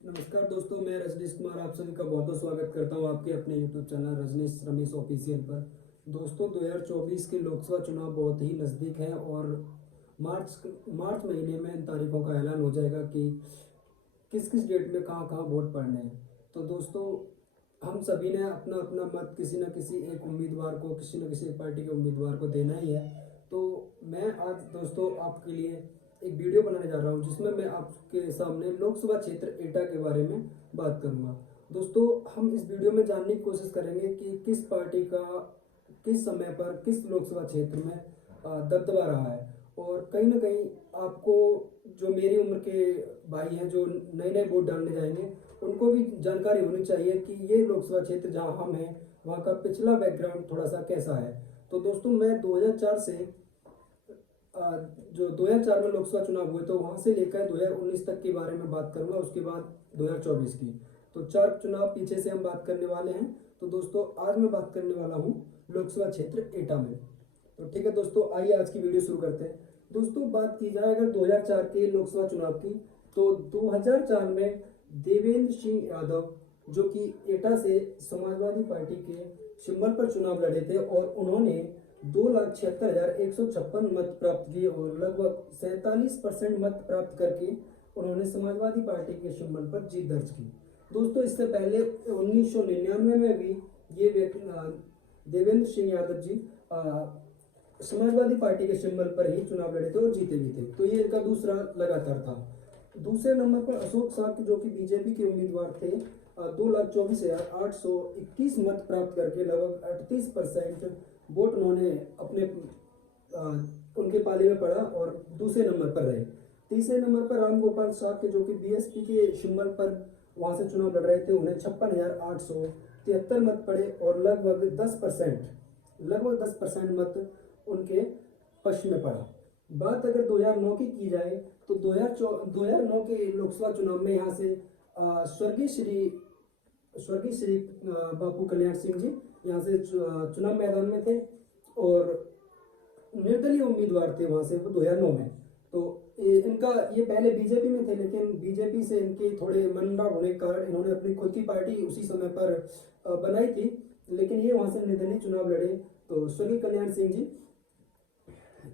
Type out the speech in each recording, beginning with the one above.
नमस्कार दोस्तों, मैं रजनीश कुमार आप सभी का बहुत बहुत स्वागत करता हूं आपके अपने YouTube channel Rajneesh Ramesh official पर। दोस्तों, 2024 के लोकसभा चुनाव बहुत ही नज़दीक है और मार्च मार्च महीने में इन तारीखों का ऐलान हो जाएगा कि किस किस डेट में कहाँ कहाँ वोट पड़ने हैं। तो दोस्तों, हम सभी ने अपना अपना मत किसी न किसी एक उम्मीदवार को, किसी न किसी एक पार्टी के उम्मीदवार को देना ही है। तो मैं आज दोस्तों आपके लिए एक वीडियो बनाने जा रहा हूँ जिसमें मैं आपके सामने लोकसभा क्षेत्र एटा के बारे में बात करूँगा। दोस्तों, हम इस वीडियो में जानने की कोशिश करेंगे कि किस पार्टी का किस समय पर किस लोकसभा क्षेत्र में दबदबा रहा है। और कहीं ना कहीं आपको, जो मेरी उम्र के भाई हैं जो नए नए वोट डालने जाएंगे, उनको भी जानकारी होनी चाहिए कि ये लोकसभा क्षेत्र जहां हम हैं वहां का पिछला बैकग्राउंड थोड़ा सा कैसा है। तो दोस्तों, मैं 2004 से जो 2004 में लोकसभा चुनाव हुए तो वहां से लेकर 2019 तक के बारे में बात करूंगा, उसके बाद 2024 की। तो 4 चुनाव पीछे से हम बात करने वाले हैं। तो दोस्तों, आज मैं बात करने वाला हूं लोकसभा क्षेत्र एटा में। तो ठीक है दोस्तों, आइए आज की वीडियो शुरू करते हैं। दोस्तों, बात की जाए अगर 2004 के लोकसभा चुनाव की, तो 2004 में देवेंद्र सिंह यादव, जो कि एटा से समाजवादी पार्टी के सिंबल पर चुनाव लड़े थे, और उन्होंने 2,76,156 मत प्राप्त किए और लगभग 47% मत प्राप्त करके उन्होंने समाजवादी पार्टी के सिंबल पर जीत दर्ज की। दोस्तों, इससे पहले 1999 में भी ये देवेंद्र सिंह यादव जी समाजवादी पार्टी के सिंबल पर ही चुनाव लड़े थे और जीते भी थे। तो ये इनका दूसरा लगातार था। दूसरे नंबर पर अशोक साक्य, जो कि बीजेपी के उम्मीदवार थे, 2,24,821 मत प्राप्त करके लगभग 38% वोट उन्होंने अपने उनके पाले में पड़ा और दूसरे नंबर पर रहे। तीसरे नंबर पर रामगोपाल साक्य, जो कि बीएसपी के सिंबल पर वहां से चुनाव लड़ रहे थे, उन्हें 56,873 मत पड़े और लगभग 10% मत उनके पक्ष में पड़ा। बात अगर 2009 की जाए तो 2009 के लोकसभा चुनाव में यहाँ से स्वर्गीय श्री बापू कल्याण सिंह जी यहाँ से चुनाव मैदान में थे और निर्दलीय उम्मीदवार थे वहां से वो 2009 में। तो ये पहले बीजेपी में थे, लेकिन बीजेपी से इनके थोड़े मनमुटाव होने के कारण इन्होंने अपनी खुद की पार्टी उसी समय पर बनाई थी, लेकिन ये वहां से निर्दलीय चुनाव लड़े। तो स्वर्गीय कल्याण सिंह जी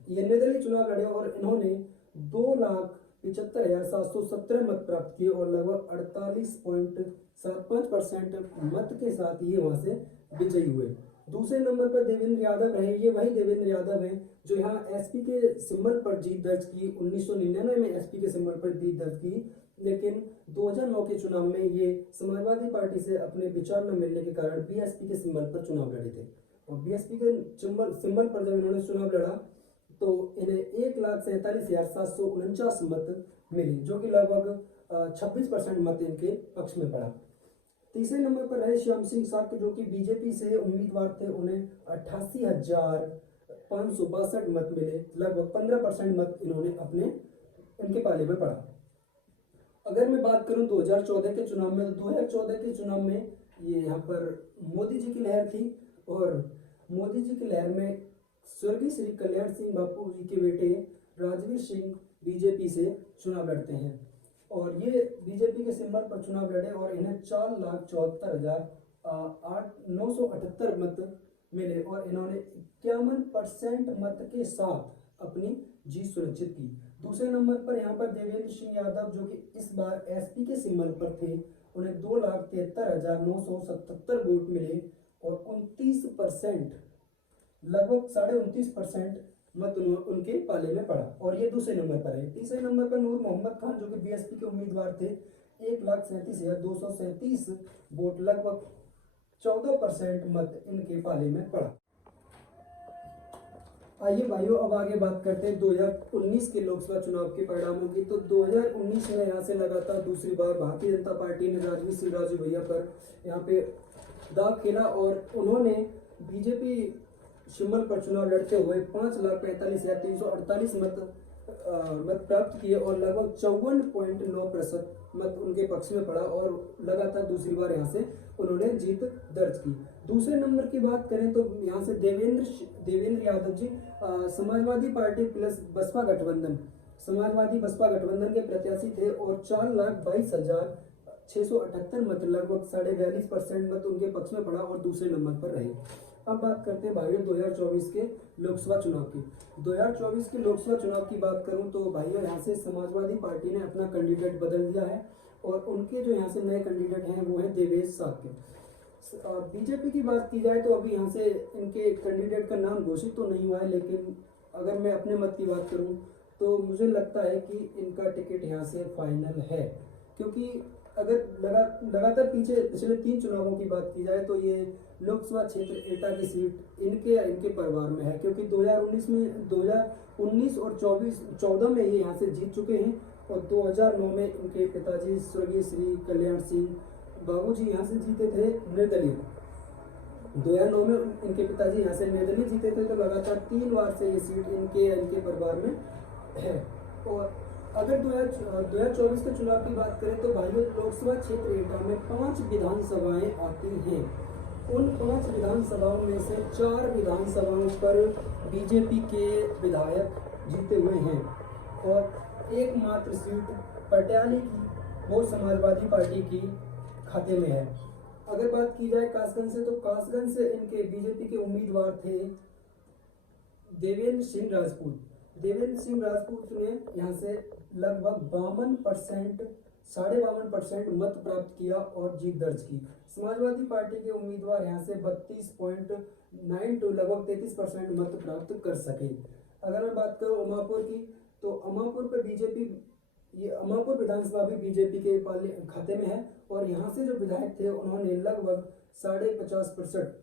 ये निर्दलीय चुनाव लड़े और इन्होंने 2,75,717 मत प्राप्त किए और लगभग 48.75% मत के साथ ये वहां से विजयी हुए। दूसरे नंबर पर देवेंद्र यादव रहे। ये वही देवेंद्र यादव हैं जो यहाँ एसपी के सिंबल पर जीत दर्ज की। 1999 में एसपी के सिंबल पर जीत दर्ज की, लेकिन 2009 के चुनाव में ये समाजवादी पार्टी से अपने विचार न मिलने के कारण बीएसपी के सिंबल पर चुनाव लड़े थे। और बीएसपी के सिंबल पर जब इन्होंने चुनाव लड़ा तो इन्हें 1,47,749 मत मिली, जो कि लगभग 26% मत इनके पक्ष में पड़ा। तीसरे नंबर पर रहे श्याम सिंह साक्य, जो कि बीजेपी से उम्मीदवार थे, उन्हें 88,562 मत मिले। लगभग 15% मत इन्होंने इनके पाले में पड़ा। अगर मैं बात करूं 2014 के चुनाव में, तो 2014 के चुनाव में ये यहाँ पर मोदी जी की लहर थी और मोदी जी की लहर में स्वर्गीय श्री कल्याण सिंह बापू जी के बेटे राजवीर सिंह बीजेपी से चुनाव लड़ते हैं और ये बीजेपी के सिंबल पर चुनाव लड़े और इन्हें 4,74,978 मत मिले और इन्होंने 51% मत के साथ अपनी जीत सुनिश्चित की। दूसरे नंबर पर यहाँ पर देवेंद्र सिंह यादव, जो कि इस बार एसपी के सिंबल पर थे, उन्हें 2,73,977 वोट मिले और 29%, लगभग 29.5% मत उनके पाले में पड़ा और ये दूसरे नंबर पर है। तीसरे नंबर पर नूर मोहम्मद खान, जो कि बीएसपी के उम्मीदवार थे, 1,37,237 वोट, लगभग 14% मत इनके पाले में पड़ा। आइए भाइयों, अब आगे बात करते हैं 2019 के लोकसभा चुनाव के परिणामों की। तो 2019 में यहाँ से लगातार दूसरी बार भारतीय जनता पार्टी ने राजवीर सिंह राजू भैया पर यहाँ पे दाव खेला और उन्होंने बीजेपी सिंबल पर चुनाव लड़ते हुए 5,45,348 मत प्राप्त किए और लगभग 54.9% मत उनके पक्ष में पड़ा और लगातार दूसरी बार यहाँ से उन्होंने जीत दर्ज की। दूसरे नंबर की बात करें तो यहाँ से देवेंद्र यादव जी समाजवादी पार्टी प्लस बसपा गठबंधन, समाजवादी बसपा गठबंधन के प्रत्याशी थे और 4,22,000 678 मत, लगभग 42.5% मत उनके पक्ष में पड़ा और दूसरे नंबर पर रहे। अब बात करते हैं भाइयों 2024 के लोकसभा चुनाव की। 2024 के लोकसभा चुनाव की बात करूं तो भाइयों यहाँ से समाजवादी पार्टी ने अपना कैंडिडेट बदल दिया है और उनके जो यहाँ से नए कैंडिडेट हैं वो है देवेश साक्य। बीजेपी की बात की जाए तो अभी यहाँ से इनके कैंडिडेट का नाम घोषित तो नहीं हुआ है, लेकिन अगर मैं अपने मत की बात करूं तो मुझे लगता है कि इनका टिकट यहाँ से फाइनल है, क्योंकि अगर लगातार पिछले 3 चुनावों की बात की जाए तो ये लोकसभा क्षेत्र एटा की सीट इनके परिवार में है, क्योंकि 2019 और 14 में ये यहाँ से जीत चुके हैं और 2009 में इनके पिताजी स्वर्गीय श्री कल्याण सिंह बाबूजी यहाँ से जीते थे निर्दलीय। 2009 में इनके पिताजी यहाँ से निर्दलीय जीते थे, तो लगातार 3 बार से ये सीट इनके परिवार में है। और अगर 2024 के चुनाव की बात करें तो भाइयों लोकसभा क्षेत्र एटा में 5 विधानसभाएं आती हैं। उन 5 विधानसभाओं में से 4 विधानसभाओं पर बीजेपी के विधायक जीते हुए हैं और एकमात्र सीट पटियाली की वो समाजवादी पार्टी की खाते में है। अगर बात की जाए कासगंज से, तो कासगंज से इनके बीजेपी के उम्मीदवार थे देवेंद्र सिंह राजपूत। देवेंद्र सिंह राजपूत ने यहाँ से लगभग 52% मत प्राप्त किया और जीत दर्ज की। समाजवादी पार्टी के उम्मीदवार यहाँ से 32.92 लगभग 33% मत प्राप्त कर सके। अगर मैं बात करूँ अमापुर की, तो अमापुर पे बीजेपी, ये अमापुर विधानसभा भी बीजेपी के खाते में है और यहाँ से जो विधायक थे उन्होंने लगभग 50.5%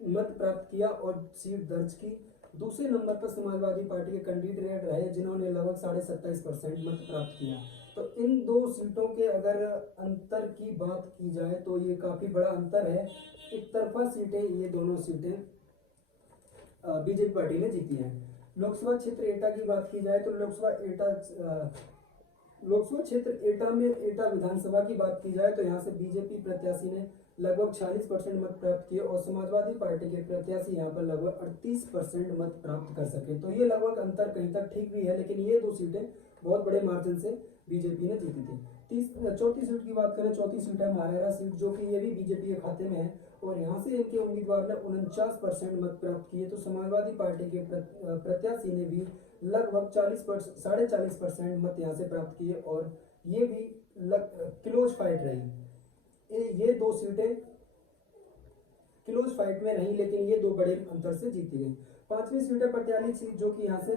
मत प्राप्त किया और सीट दर्ज की। दूसरे नंबर पर समाजवादी पार्टी के कैंडिडेट रहे जिन्होंने लगभग 27.5% मत प्राप्त किया। तो इन 2 सीटों के अगर अंतर की बात की जाए तो ये काफी बड़ा अंतर है। एक तरफा सीटें, ये दोनों सीटें बीजेपी पार्टी ने जीती हैं। लोकसभा क्षेत्र एटा की बात की जाए तो लोकसभा क्षेत्र एटा में एटा विधानसभा की बात की जाए तो यहाँ से बीजेपी प्रत्याशी ने लगभग 46% मत प्राप्त किए और समाजवादी पार्टी के प्रत्याशी यहाँ पर लगभग 38% मत प्राप्त कर सके। तो ये लगभग अंतर कहीं तक ठीक भी है, लेकिन ये 2 सीटें बहुत बड़े मार्जिन से बीजेपी ने जीती थी। चौथी सीट की बात करें, चौथी सीट है महारारा सीट, जो कि ये भी बीजेपी के खाते में है और यहाँ से इनके उम्मीदवार ने 49% मत प्राप्त किए। तो समाजवादी पार्टी के प्रत्याशी ने भी लगभग 40% मत यहाँ से प्राप्त किए और ये भी क्लोज फाइट रही। ये 2 सीटें क्लोज फाइट में रही, लेकिन ये 2 बड़े अंतर से जीती गई। 5वीं सीट है पटियाली सीट, जो कि यहाँ से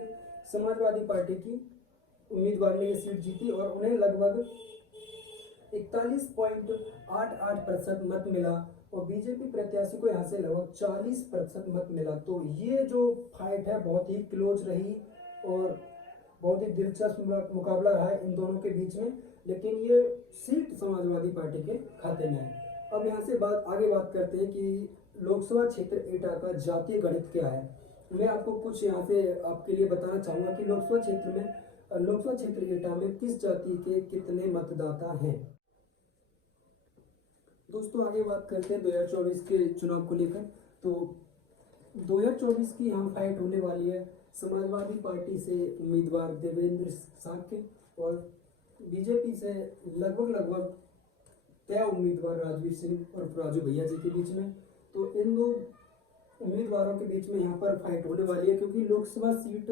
समाजवादी पार्टी की उम्मीदवार ने ये सीट जीती और उन्हें लगभग 41.88% मत मिला और बीजेपी प्रत्याशी को यहाँ से लगभग 40% मत मिला। तो ये जो फाइट है बहुत ही क्लोज रही और बहुत ही दिलचस्प मुकाबला रहा है इन दोनों के बीच में, लेकिन ये सीट समाजवादी पार्टी के खाते में है। अब यहाँ से आगे बात करते हैं कि लोकसभा क्षेत्र एटा का जातीय गणित क्या है। मैं आपको कुछ यहाँ से आपके लिए बताना चाहूँगा कि लोकसभा क्षेत्र एटा में किस जाति के कितने मतदाता हैं। दोस्तों आगे बात करते हैं 2024 के चुनाव को लेकर। तो 2024 की यहाँ फाइट होने वाली है समाजवादी पार्टी से उम्मीदवार देवेंद्र साक्य और बीजेपी से लगभग तय उम्मीदवार राजवीर सिंह और राजू भैया जी के बीच में। तो इन 2 उम्मीदवारों के बीच में यहाँ पर फाइट होने वाली है, क्योंकि लोकसभा सीट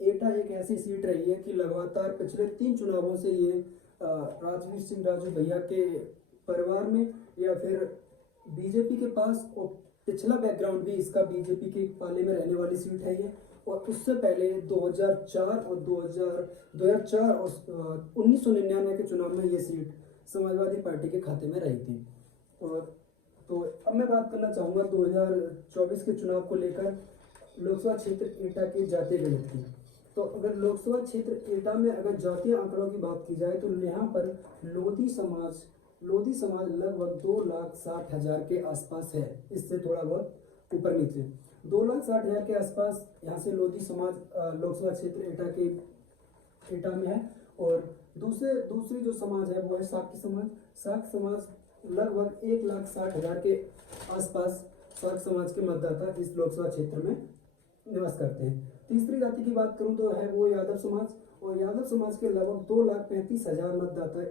एटा एक ऐसी सीट रही है कि लगातार पिछले 3 चुनावों से ये राजवीर सिंह राजू भैया के परिवार में या फिर बीजेपी के पास, और पिछला बैकग्राउंड भी इसका बीजेपी के पाले में रहने वाली सीट है ये। और उससे पहले 2004 और 1999 के चुनाव में ये सीट समाजवादी पार्टी के खाते में रही थी। और तो अब मैं बात करना चाहूँगा 2024 के चुनाव को लेकर लोकसभा क्षेत्र एटा के जातीय गणित की। तो अगर लोकसभा क्षेत्र एटा में अगर जातीय आंकड़ों की बात की जाए तो यहाँ पर लोधी समाज लगभग 2,60,000 के आसपास है, इससे थोड़ा बहुत ऊपर नीचे 2,60,000 के आसपास यहाँ से लोधी समाज लोकसभा क्षेत्र एटा में है। और दूसरी जो समाज है वो है साक्य समाज लगभग 1,60,000 के आसपास साक्य समाज के मतदाता इस लोकसभा क्षेत्र में निवास करते हैं। तीसरी जाति की बात करूं तो है वो यादव समाज, और यादव समाज के लगभग 2,35,000 मतदाता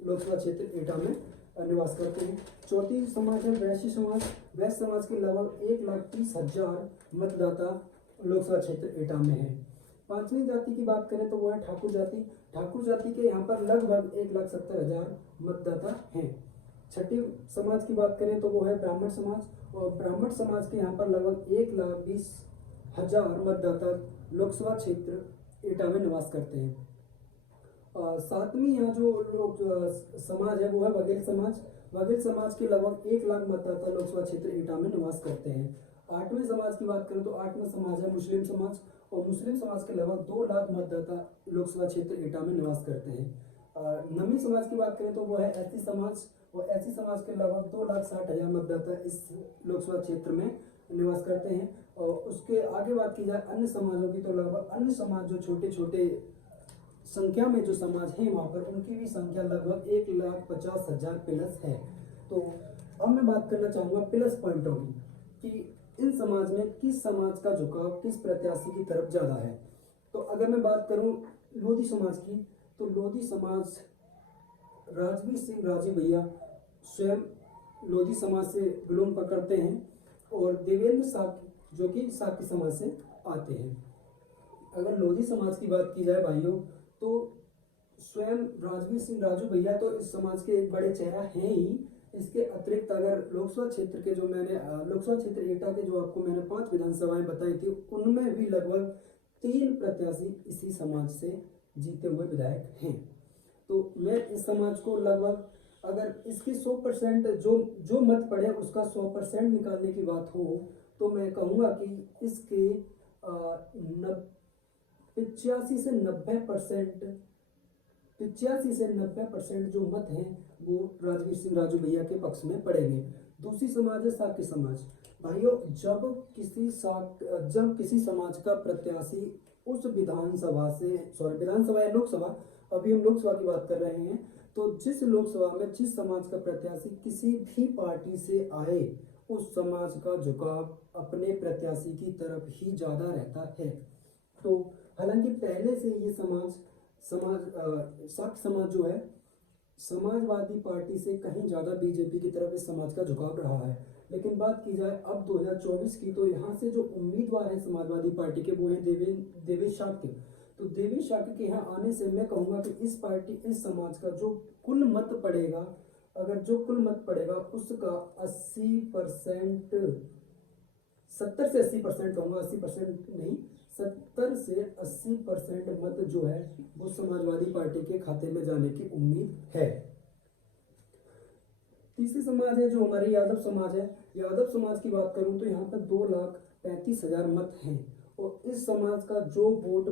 लोकसभा क्षेत्र एटा में निवास करते हैं। चौथी समाज है वैश्य समाज। वैश्य समाज के लगभग 1,30,000 मतदाता लोकसभा क्षेत्र एटा में है। पांचवी जाति की बात करें तो वो है ठाकुर जाति। ठाकुर जाति के यहाँ पर लगभग 1,70,000 मतदाता हैं। छठी समाज की बात करें तो वो है ब्राह्मण समाज, और ब्राह्मण समाज के यहाँ पर लगभग 1,20,000 मतदाता लोकसभा क्षेत्र एटा में निवास करते हैं। सातवीं यहाँ जो लोग समाज है वो है बघेल समाज। बघेल समाज के लगभग 1,00,000 मतदाता लोकसभा क्षेत्र एटा में निवास करते हैं। आठवें समाज की बात करें तो आठवां समाज है मुस्लिम समाज, और मुस्लिम समाज के लगभग 2,00,000 मतदाता लोकसभा क्षेत्र एटा में निवास करते हैं। नवीं समाज की बात करें तो वो है एससी समाज, और एससी समाज के लगभग 2,60,000 मतदाता इस लोकसभा क्षेत्र में निवास करते हैं। और उसके आगे बात की जाए अन्य समाजों की तो लगभग अन्य समाज जो छोटे छोटे संख्या में जो समाज हैं वहाँ पर उनकी भी संख्या लगभग 1,50,000 प्लस है। तो अब मैं बात करना चाहूँगा प्लस पॉइंटों की कि इन समाज में किस समाज का झुकाव किस प्रत्याशी की तरफ ज़्यादा है। तो अगर मैं बात करूँ लोधी समाज की, तो लोधी समाज राजवीर सिंह राजू भैया स्वयं लोधी समाज से बिलोंग करते हैं, और देवेंद्र साकी जो कि साकी समाज से आते हैं। अगर लोधी समाज की बात की जाए भाइयों, तो स्वयं राजवीर सिंह राजू भैया तो इस समाज के एक बड़े चेहरा हैं ही। इसके अतिरिक्त अगर लोकसभा क्षेत्र के जो मैंने लोकसभा क्षेत्र एटा के जो आपको मैंने 5 विधानसभाएं बताई थी, उनमें भी लगभग 3 प्रत्याशी इसी समाज से जीते हुए विधायक हैं। तो मैं इस समाज को लगभग अगर इसकी 100% जो मत पड़े उसका 100% निकालने की बात हो तो मैं कहूँगा कि इसके 85 से 90% जो मत हैं वो राजवीर सिंह राजू भैया के पक्ष में पड़ेंगे। दूसरी समाज है साकी समाज। भाइयों जब किसी समाज का प्रत्याशी उस विधानसभा या लोकसभा, अभी हम लोकसभा की बात कर रहे हैं, तो जिस लोकसभा में जिस समाज का प्रत्याशी किसी भी पार्टी से आए उस समाज का झुकाव अपने प्रत्याशी की तरफ ही ज्यादा रहता है। तो हालांकि पहले से ये साक समाज जो है समाजवादी पार्टी से कहीं ज़्यादा बीजेपी की तरफ इस समाज का झुकाव रहा है। लेकिन बात की जाए अब 2024 की, तो यहाँ से जो उम्मीदवार हैं समाजवादी पार्टी के वो हैं देवेश शाक्य। तो देवेश शाक्य के यहाँ आने से मैं कहूँगा कि इस समाज का जो कुल मत पड़ेगा, उसका 80%, 70 से 80% कहूँगा, 80% नहीं, 70 से 80% मत जो है वो समाजवादी पार्टी के खाते में जाने की उम्मीद है। तीसरी समाज है जो हमारी यादव समाज है। यादव समाज की बात करूं तो यहाँ पर 2,35,000 मत हैं, और इस समाज का जो वोट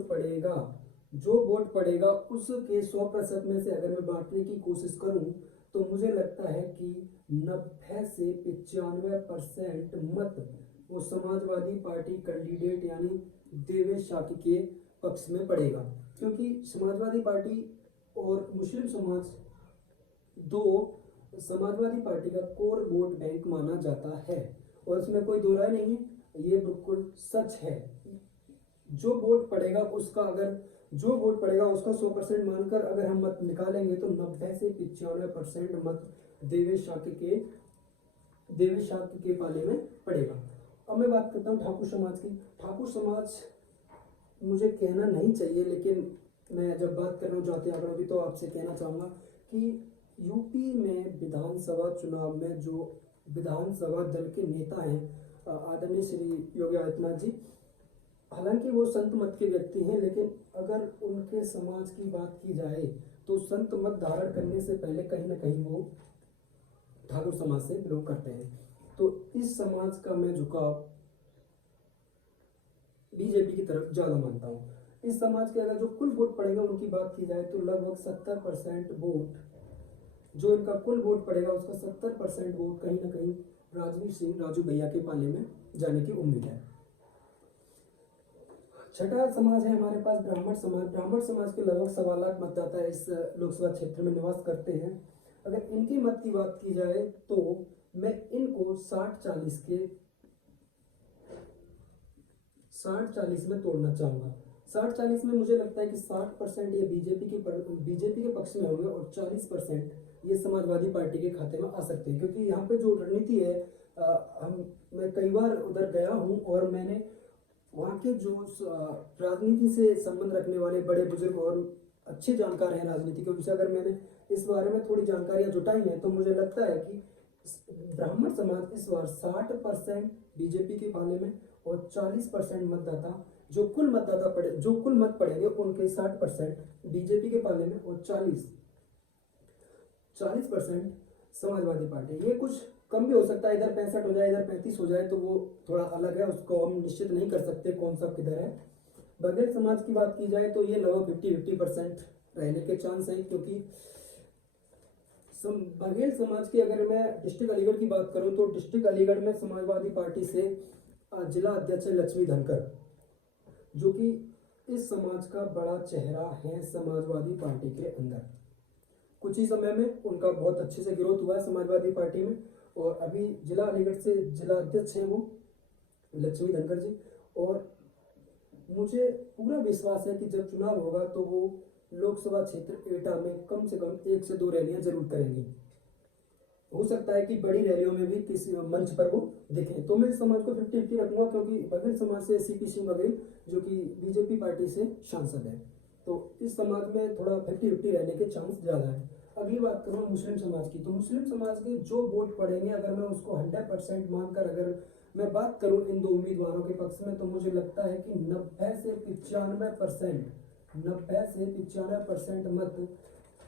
पड़ेगा उसके 100% में से अगर मैं बांटने की कोशिश करूं तो मुझे लगता है कि 90 से 95% मत वो समाजवादी पार्टी कैंडिडेट यानी देवेश शाक्य के पक्ष में पड़ेगा, क्योंकि समाजवादी पार्टी और मुस्लिम समाज दो समाजवादी पार्टी का कोर वोट बैंक माना जाता है, और इसमें कोई दो राय नहीं है, ये बिल्कुल सच है। जो वोट पड़ेगा उसका 100% मानकर अगर हम मत निकालेंगे तो 90 से 95% मत देवेश शाक्य के पाले में पड़ेगा। अब मैं बात करता हूँ ठाकुर समाज की। ठाकुर समाज मुझे कहना नहीं चाहिए, लेकिन मैं जब बात कर रहा हूँ जाति आंकड़ों की तो आपसे कहना चाहूँगा कि यूपी में विधानसभा चुनाव में जो विधानसभा दल के नेता हैं आदरणीय श्री योगी आदित्यनाथ जी, हालांकि वो संत मत के व्यक्ति हैं, लेकिन अगर उनके समाज की बात की जाए तो संत मत धारण करने से पहले कहीं ना कहीं वो ठाकुर समाज से बिलोंग करते हैं। तो इस समाज का मैं झुकाव बीजेपी की तरफ ज्यादा मानता हूँ। इस समाज के अगर जो कुल वोट पड़ेगा उनकी बात की जाए तो लगभग 70% वोट, जो इनका कुल वोट पड़ेगा उसका 70% वोट कहीं ना कहीं राजवीर सिंह राजू भैया के पाले में जाने की उम्मीद है। छठा समाज है हमारे पास ब्राह्मण समाज। ब्राह्मण समाज के लगभग 1.25 लाख मतदाता इस लोकसभा क्षेत्र में निवास करते हैं। अगर इनकी मत की बात की जाए तो मैं इनको 60-40 में तोड़ना चाहूंगा। 60-40 में मुझे लगता है कि 60% ये बीजेपी के पक्ष में होंगे और 40% ये समाजवादी पार्टी के खाते में आ सकते हैं, क्योंकि यहाँ पे जो रणनीति है, मैं कई बार उधर गया हूँ और मैंने वहाँ के जो राजनीति से संबंध रखने वाले बड़े बुजुर्ग और अच्छे जानकार हैं राजनीति के विषय, अगर मैंने इस बारे में थोड़ी जानकारियाँ जुटाई हैं तो मुझे लगता है कि ब्राह्मण समाज इस बार 60% बीजेपी के पाले में और 40% मतदाता जो कुल मत पड़ेंगे उनके 60% बीजेपी के पाले में और 40% समाजवादी पार्टी। ये कुछ कम भी हो सकता है, इधर 65 हो जाए इधर 35 हो जाए तो वो थोड़ा अलग है, उसको हम निश्चित नहीं कर सकते कौन सा किधर है। बघेल समाज की बात की जाए तो ये लगभग 50-50% रहने के चांस हैं, क्योंकि बघेल समाज की अगर मैं डिस्ट्रिक्ट अलीगढ़ की बात करूं तो डिस्ट्रिक्ट अलीगढ़ में समाजवादी पार्टी से जिला अध्यक्ष लक्ष्मी धनखड़, जो कि इस समाज का बड़ा चेहरा है समाजवादी पार्टी के अंदर। कुछ ही समय में उनका बहुत अच्छे से ग्रोथ हुआ है समाजवादी पार्टी में, और अभी जिला अलीगढ़ से जिला अध्यक्ष हैं वो लक्ष्मी धनखड़ जी। और मुझे पूरा विश्वास है कि जब चुनाव होगा तो वो लोकसभा क्षेत्र एटा में कम से कम 1 से 2 रैलियां जरूर करेंगी। हो सकता है कि बड़ी रैलियों में भी किसी मंच पर वो दिखें। तो मैं इस समाज को 50-50 रखूंगा, क्योंकि बघेल समाज से सीपी सिंह बघेल जो कि बीजेपी पार्टी से सांसद है, तो इस समाज में थोड़ा 50-50 रहने के चांस ज़्यादा है। अगली बात करूँ मुस्लिम समाज की, तो मुस्लिम समाज के जो वोट पड़ेंगे अगर मैं उसको 100% मानकर अगर मैं बात करूँ इन 2 उम्मीदवारों के पक्ष में, तो मुझे लगता है कि 90 से 95% मत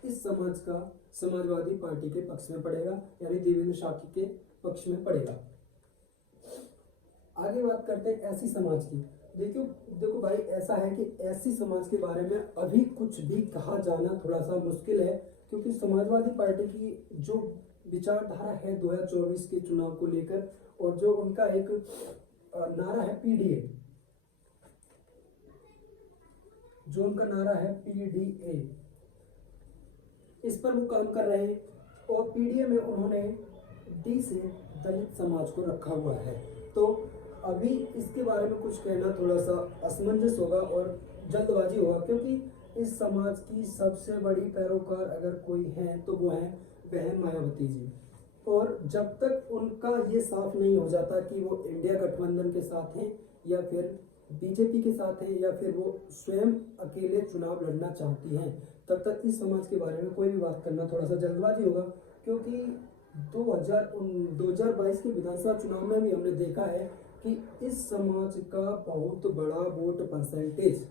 इस समाज का समाजवादी पार्टी के पक्ष में पड़ेगा, यानी देवेंद्र शाक्य के पक्ष में पड़ेगा। आगे बात करते हैं एससी समाज की। देखो भाई, ऐसा है कि एससी समाज के बारे में अभी कुछ भी कहा जाना थोड़ा सा मुश्किल है, क्योंकि समाजवादी पार्टी की जो विचारधारा है 2024 के चुनाव को लेकर, और जो उनका एक नारा है पीडीए, जो उनका नारा है पीडीए, इस पर वो काम कर रहे हैं। और पीडीए में उन्होंने डी से दलित समाज को रखा हुआ है। तो अभी इसके बारे में कुछ कहना थोड़ा सा असमंजस होगा और जल्दबाजी होगा, क्योंकि इस समाज की सबसे बड़ी पैरोकार अगर कोई है तो वो है बहन मायावती जी। और जब तक उनका ये साफ नहीं हो जाता कि वो इंडिया गठबंधन के साथ हैं या फिर बीजेपी के साथ हैं या फिर वो स्वयं अकेले चुनाव लड़ना चाहती हैं, तब तक इस समाज के बारे में कोई भी बात करना थोड़ा सा जल्दबाजी होगा। क्योंकि 2022 के विधानसभा चुनाव में भी हमने देखा है कि इस समाज का बहुत बड़ा वोट परसेंटेज,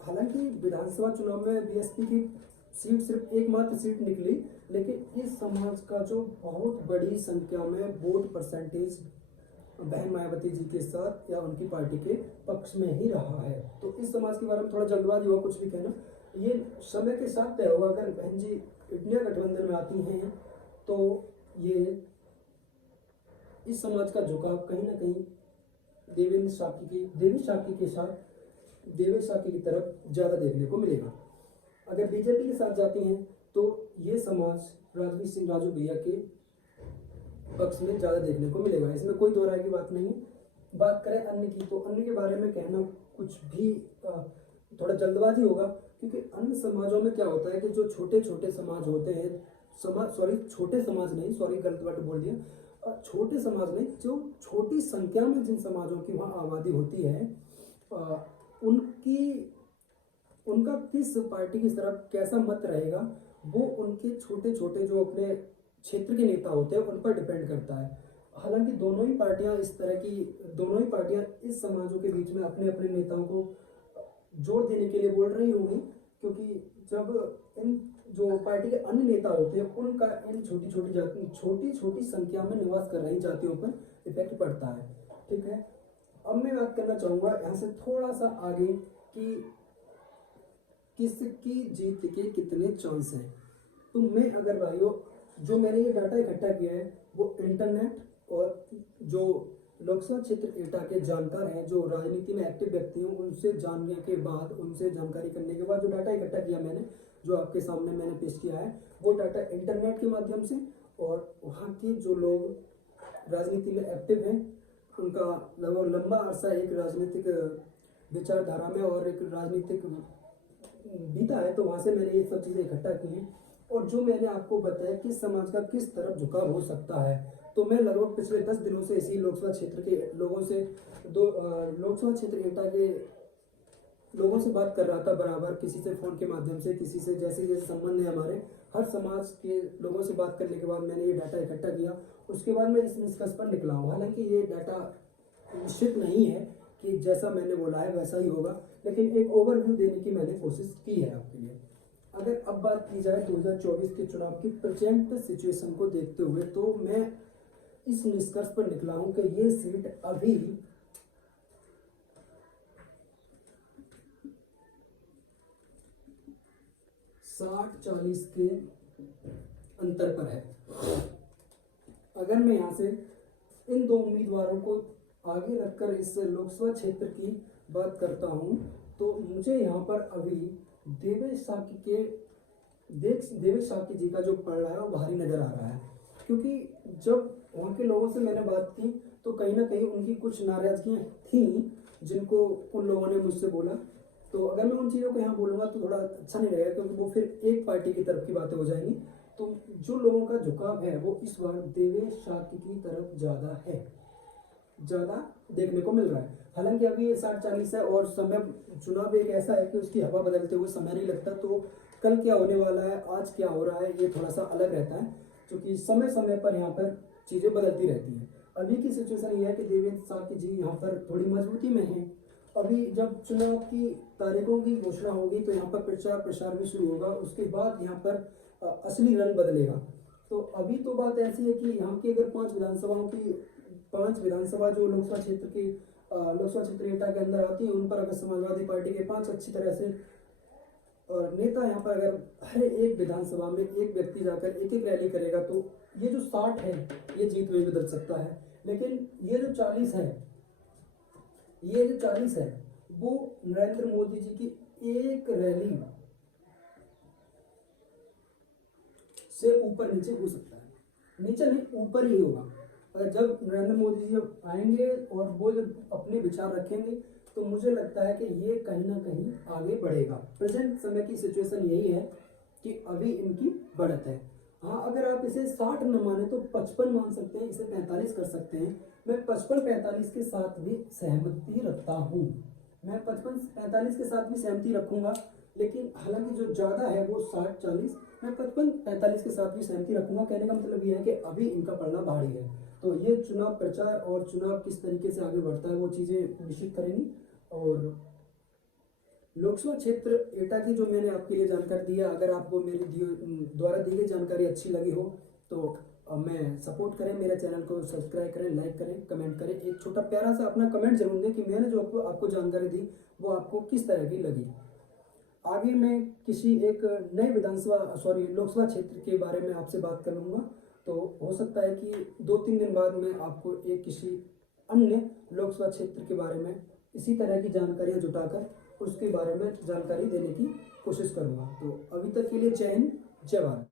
हालांकि विधानसभा चुनाव में बीएसपी की सीट सिर्फ एकमात्र सीट निकली, लेकिन इस समाज का जो बहुत बड़ी संख्या में वोट परसेंटेज बहन मायावती जी के साथ या उनकी पार्टी के पक्ष में ही रहा है। तो इस समाज के बारे में थोड़ा जल्दबाजी हुआ कुछ भी कहना, ये समय के साथ तय होगा। अगर बहन जी इंडिया गठबंधन में आती हैं तो ये इस समाज का झुकाव कहीं ना कहीं देवेश शाक्य की तरफ ज़्यादा देखने को मिलेगा। अगर बीजेपी के साथ जाती हैं तो ये समाज राजवीर सिंह राजू भैया के पक्ष में ज़्यादा देखने को मिलेगा, इसमें कोई दो राय की बात नहीं। बात करें अन्य की, तो अन्य के बारे में कहना कुछ भी थोड़ा जल्दबाजी होगा, क्योंकि अन्य समाजों में क्या होता है कि जो छोटे छोटे समाज होते हैं, छोटे समाज नहीं, गलत वर्ड बोल दिया, छोटे समाज नहीं, जो छोटी संख्या में जिन समाजों की वहाँ आबादी होती है, उनका किस पार्टी की तरफ कैसा मत रहेगा वो उनके छोटे छोटे जो अपने क्षेत्र के नेता होते हैं उन पर डिपेंड करता है। हालांकि दोनों ही पार्टियां इस समाजों के बीच में अपने अपने नेताओं को जोड़ देने के लिए बोल रही होंगी, क्योंकि जब इन जो पार्टी के अन्य नेता होते हैं उनका इन छोटी छोटी संख्या में निवास कर रही जातियों पर इफेक्ट पड़ता है। ठीक है, अब मैं बात करना चाहूँगा यहाँ से थोड़ा सा आगे कि किसकी जीत के कितने चांस हैं। तो मैं अगर भाइयों जो मैंने ये डाटा इकट्ठा किया है वो इंटरनेट और जो लोकसभा क्षेत्र एटा के जानकार हैं, जो राजनीति में एक्टिव व्यक्ति हैं, उनसे जानने के बाद, उनसे जानकारी करने के बाद जो डाटा इकट्ठा किया मैंने, जो आपके सामने मैंने पेश किया है, वो डाटा इंटरनेट के माध्यम से और वहाँ के जो लोग राजनीति में एक्टिव हैं उनका लगभग लंबा अरसा एक राजनीतिक विचारधारा में और एक राजनीतिक बीता है, तो वहाँ से मैंने ये सब चीज़ें इकट्ठा की हैं। और जो मैंने आपको बताया कि समाज का किस तरफ झुकाव हो सकता है, तो मैं लगभग पिछले 10 दिनों से इसी लोकसभा क्षेत्र के लोगों से लोकसभा क्षेत्र एटा के लोगों से बात कर रहा था बराबर, किसी से फ़ोन के माध्यम से, किसी से जैसे जैसे संबंध है हमारे, हर समाज के लोगों से बात करने के बाद मैंने ये डाटा इकट्ठा किया। उसके बाद मैं इस निष्कर्ष पर निकला हूँ। हालांकि ये डाटा निश्चित नहीं है कि जैसा मैंने बोला है वैसा ही होगा, लेकिन एक ओवरव्यू देने की मैंने कोशिश की है आपके लिए। अगर अब बात की जाए 2024 के चुनाव की प्रेजेंट सिचुएशन को देखते हुए, तो मैं इस निष्कर्ष पर निकला हूं कि ये सीट अभी 60-40 के अंतर पर है। अगर मैं यहाँ से इन दो उम्मीदवारों को आगे रखकर इस लोकसभा क्षेत्र की बात करता हूँ, तो मुझे यहाँ पर अभी देवेश साकी जी का जो पड़ रहा है वो भारी नजर आ रहा है। क्योंकि जब वहाँ के लोगों से मैंने बात की तो कहीं ना कहीं उनकी कुछ नाराजगियाँ थी जिनको उन लोगों ने मुझसे बोला। तो अगर मैं उन चीज़ों को यहाँ बोलूँगा तो थोड़ा अच्छा नहीं रहेगा, क्योंकि वो फिर एक पार्टी की तरफ की बातें हो जाएंगी। तो जो लोगों का झुकाव है वो इस बार देवेश साकी की तरफ ज़्यादा देखने को मिल रहा है। हालांकि अभी ये 60-40 है और समय चुनाव एक ऐसा है कि उसकी हवा बदलते हुए समय नहीं लगता। तो कल क्या होने वाला है, आज क्या हो रहा है, ये थोड़ा सा अलग रहता है, क्योंकि समय समय पर यहाँ पर चीज़ें बदलती रहती हैं। अभी की सिचुएशन ये है कि देवेश साकी जी यहाँ पर थोड़ी मजबूती में हैं। अभी जब चुनाव की तारीखों की घोषणा होगी तो यहाँ पर प्रचार प्रसार भी शुरू होगा, उसके बाद यहाँ पर असली रंग बदलेगा। तो अभी तो बात ऐसी है कि यहाँ की अगर 5 विधानसभा जो लोकसभा क्षेत्र एटा के अंदर आती है, उन पर अगर समाजवादी पार्टी के 5 अच्छी तरह से और नेता यहाँ पर अगर हर एक विधानसभा में एक व्यक्ति जाकर एक एक रैली करेगा, तो ये जो 60 है ये जीत में बदल सकता है। लेकिन ये जो 40 है वो नरेंद्र मोदी जी की एक रैली से ऊपर नीचे हो सकता है, नीचे नहीं ऊपर ही होगा। अगर जब नरेंद्र मोदी जी जब आएंगे और वो जब अपने विचार रखेंगे, तो मुझे लगता है कि ये कहीं ना कहीं आगे बढ़ेगा। प्रेजेंट समय की सिचुएशन यही है कि अभी इनकी बढ़त है। हाँ, अगर आप इसे 60 न माने तो 55 मान सकते हैं, इसे 45 कर सकते हैं। मैं 55-45 के साथ भी सहमति रखता हूँ, मैं 55-45 के साथ भी सहमति रखूंगा। लेकिन हालांकि जो ज़्यादा है वो 60-40, मैं 55-45 के साथ भी सहमति रखूंगा। कहने का मतलब ये है कि अभी इनका पड़ना भारी है। तो ये चुनाव प्रचार और चुनाव किस तरीके से आगे बढ़ता है वो चीज़ें निश्चित करेंगी। और लोकसभा क्षेत्र एटा की जो मैंने आपके लिए जानकारी दी है, अगर आपको मेरी द्वारा दी गई जानकारी अच्छी लगी हो तो मैं सपोर्ट करें, मेरे चैनल को सब्सक्राइब करें, लाइक करें, कमेंट करें। एक छोटा प्यारा सा अपना कमेंट जरूर दें कि मैंने जो आपको जानकारी दी वो आपको किस तरह की लगी। आगे मैं किसी एक नए लोकसभा क्षेत्र के बारे में आपसे बात कर लूँगा। तो हो सकता है कि 2-3 दिन बाद मैं आपको एक किसी अन्य लोकसभा क्षेत्र के बारे में इसी तरह की जानकारियाँ जुटाकर उसके बारे में जानकारी देने की कोशिश करूँगा। तो अभी तक के लिए जय हिंद, जय भारत।